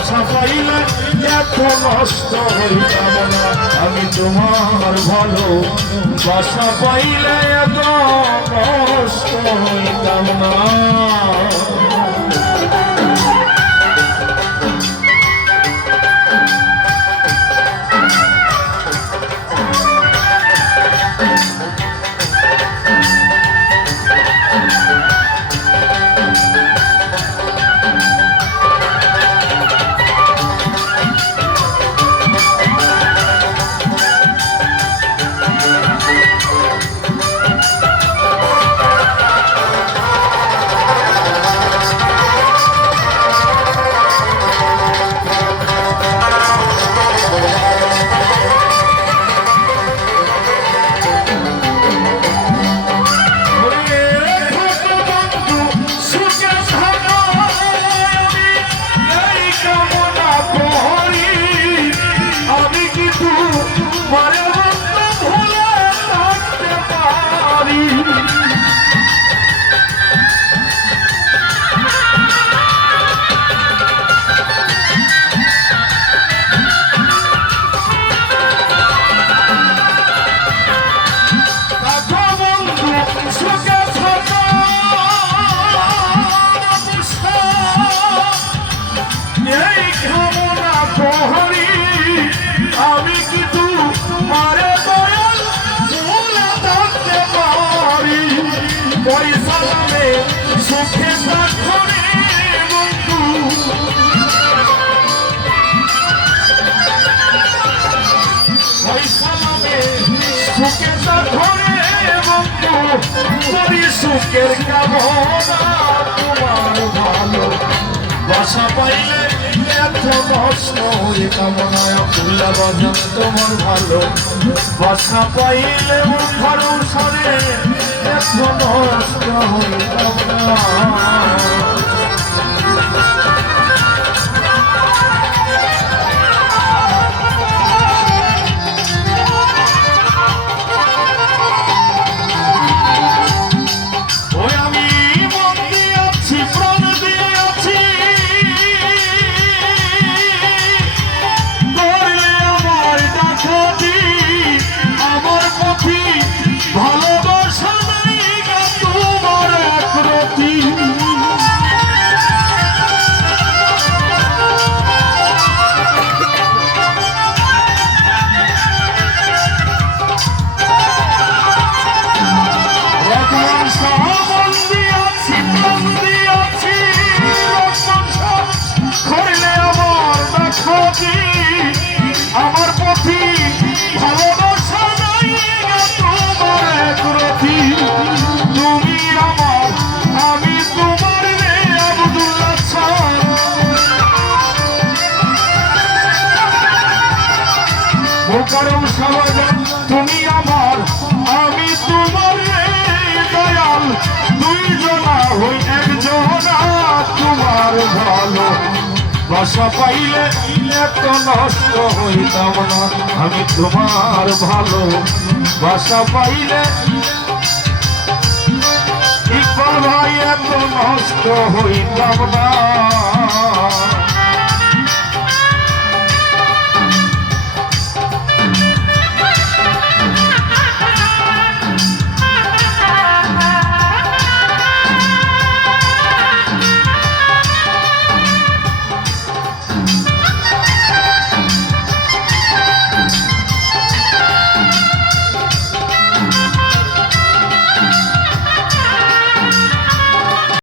বাসা পাইলে এত নষ্ট হইতাম না আমি তোমার ভালো বাসা পাইলে এত নষ্ট হইতাম না। সুখের কামনা তোমার ভালো বাসা পাইলে এত নষ্ট হয়ে কামনায় ফুল্লা বাজান তোমার ভালো বাসা পাইলে ভরসারে এত নষ্ট হয়ে কামনা। আমার পথি ভালোবাসা নাই তোমার একরতি তুমি আমার আমি তোমার রে আব্দুল্লাহ খান মোকারম শাহজাহান তুমি আমার আমি তোমার রে দয়াল দুইজনা হই একজনা তোমার ভালো বাসা পাইলে এত নষ্ট হইতাম না আমি তোমার ভালো বাসা পাইলে ইকবাল ভাই এত নষ্ট হইতাম না।